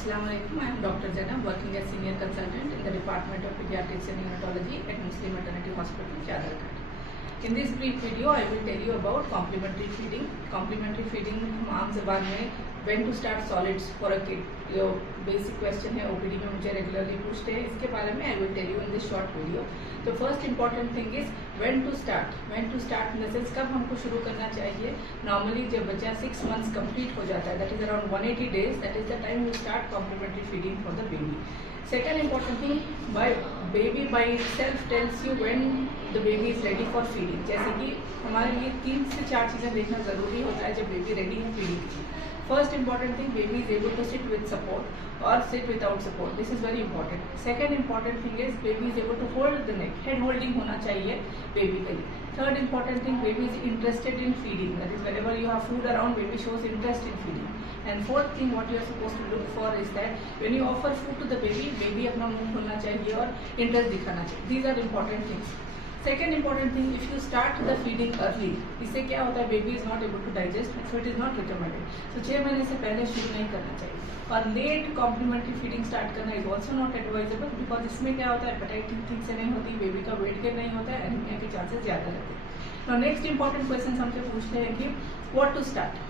Assalamualaikum. I am Dr. Zainab, working as senior consultant in the Department of Pediatrics and Neonatology at Muslim Maternity Hospital, Jadarkot. In this brief video, I will tell you about complementary feeding. Complementary feeding हम आम ज़बान में when to start solids for a kid, जो basic question है OPD में मुझे regularly पूछते हैं, इसके बारे में I will tell you in this short video. तो first important thing is when to start. When to start in the sense कब हमको शुरू करना चाहिए. Normally जब बच्चा 6 months complete हो जाता है, that is around 180 days, that is the time you start complementary feeding for the baby. Second important thing, baby by itself tells you when the baby is ready for feeding. जैसे कि हमारे लिए 3 से 4 चीज़ें देखना ज़रूरी होता है जब बेबी रेडी है फीडिंग की. First important thing, baby is able to sit with support or sit without support. This is very important. Second important thing is baby is able to hold the neck. Head holding होना चाहिए baby के लिए. Third important thing, baby is interested in feeding. That is whenever you have food around, baby shows interest in feeding. And fourth thing, what you are supposed to look for is that when you offer food to the baby, baby अपना मुंह खोलना चाहिए और interest दिखाना चाहिए. These are important things. Second important thing, if you start the feeding early, इससे क्या होता है, baby is not able to digest, so it is not recommended. So 6 महीने से पहले शुरू नहीं करना चाहिए. और late complementary feeding start करना is also not advisable because इसमें क्या होता है, appetite ठीक से नहीं होती, baby का weight gain नहीं होता है, anemia के chances ज़्यादा रहते हैं. Now next important questions हमसे पूछते हैं कि what to start.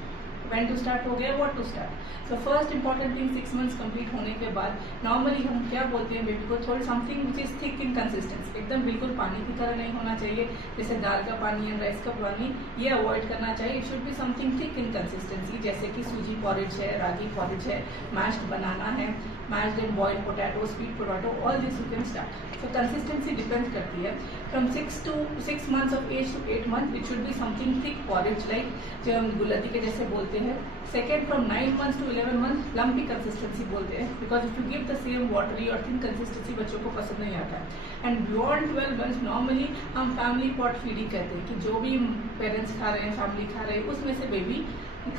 When to start हो गया, what to start. So first important thing, 6 months complete होने के बाद normally हम क्या बोलते हैं बेबी को, थोड़ी something which is thick in consistency. एकदम बिल्कुल पानी की तरह नहीं होना चाहिए, जैसे दाल का पानी या राइस का पानी, ये अवॉइड करना चाहिए. It should be something thick in consistency, जैसे कि सूजी porridge है, रागी porridge है, mashed banana है, mashed and boiled potato, sweet potato, all this you can start. So consistency depends करती है. From 6 months of age to 8 months, it should be something thick porridge like जो हम गुलती के जैसे बोलते हैं. Second, from 9 months to 11 months, lumpy consistency बोलते हैं, because if you give the same watery or thin consistency बच्चों को पसंद नहीं आता है. And beyond 12 months, normally हम family pot feeding कहते हैं कि जो भी पेरेंट्स खा रहे हैं, फैमिली खा रहे हैं, उसमें से बेबी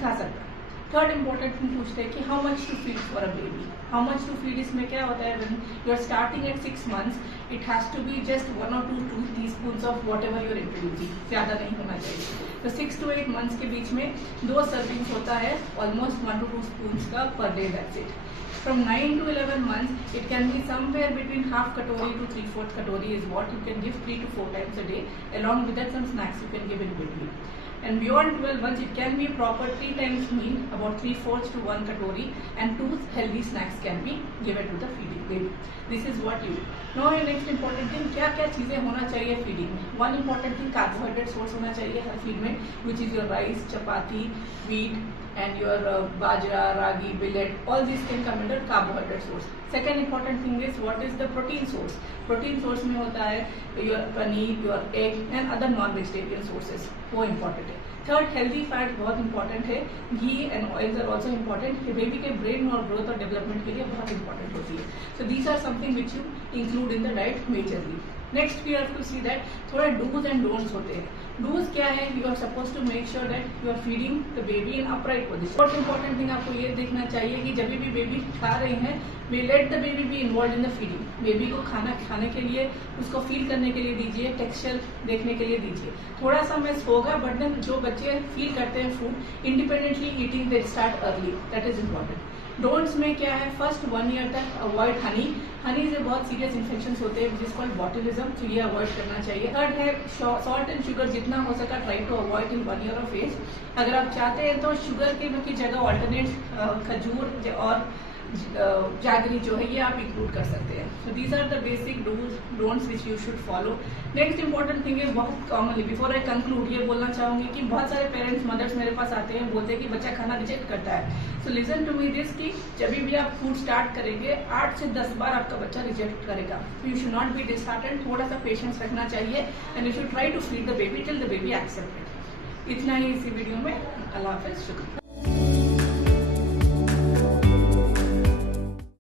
खा सकता है. थर्ड इम्पोर्टेंट थिंग पूछते हैं कि how much to feed for a baby. How much to feed इसमें क्या होता है, when you are starting at 6 months, it has to be just 1 or 2 teaspoons of whatever you're introducing, ज़्यादा नहीं होना चाहिए. तो 6 to 8 months के बीच में 2 servings होता है, ऑलमोस्ट 1 to 2 spoons का per day, that's it. From 9 to 11 months, it can be somewhere between half katori to 3/4 katori is what you can give 3 to 4 times a day. Along with that, some snacks you can give in between. And beyond 12 months, it can be proper 3 times meal, about 3/4 to 1 katori, and 2 healthy snacks can be given to the feeding baby. This is what you do. Now, your next important thing, क्या क्या चीज़ें होना चाहिए feeding में. One important thing, carbohydrate source होना चाहिए हर feed में, which is your rice, chapati, wheat, and your bajra, ragi, millet, all these can come under carbohydrate source. Second important thing is what is the protein source. Protein source में होता है your paneer, your egg and other non-vegetarian sources, वो important है. Third, healthy fat बहुत important है. Ghee and oils are also important. ये baby के brain और ग्रोथ और डेवलपमेंट के लिए बहुत इंपॉर्टेंट होती है. So these are something which you include in the diet majorly. Next we have to see that थोड़ा डूज एंड डोंट्स होते हैं. डूज क्या है, you are suppose to make sure that you are feeding the baby in upright position. बहुत important thing आपको ये देखना चाहिए कि जब भी बेबी खा रही हैं, we let the baby be involve in the feeding. Baby को खाना खाने के लिए, उसको फील करने के लिए दीजिए, टेक्सचर देखने के लिए दीजिए. थोड़ा सा मिस होगा, बट देन जो बच्चे फील करते हैं food independently eating, they start early, that is important. Don'ts में क्या है, फर्स्ट 1 year तक अवॉइड हनी. हनी से बहुत सीरियस इन्फेक्शन होते हैं विच इज कॉल्ड बॉटुलिज्म, तो ये अवॉइड करना चाहिए. थर्ड है सॉल्ट एंड शुगर जितना हो सका try to avoid in 1 year of age. अगर आप चाहते हैं तो शुगर की जगह ऑल्टरनेट खजूर और जैगरी जो है ये आप इंक्लूड कर सकते हैं. So these are the basic dos don'ts which you should follow. Next important thing है, बहुत कॉमनली बिफोर आई कंक्लूड ये बोलना चाहूंगी कि बहुत सारे पेरेंट्स मदर्स मेरे पास आते हैं, बोलते हैं कि बच्चा खाना रिजेक्ट करता है. So listen to me this कि जब भी आप फूड स्टार्ट करेंगे 8 से 10 बार आपका बच्चा रिजेक्ट करेगा. You should not be disheartened, थोड़ा सा पेशेंस रखना चाहिए and you should try to feed the baby till the baby accept it. इतना ही इसी वीडियो में. अल्लाह हाफिज, शुक्रिया.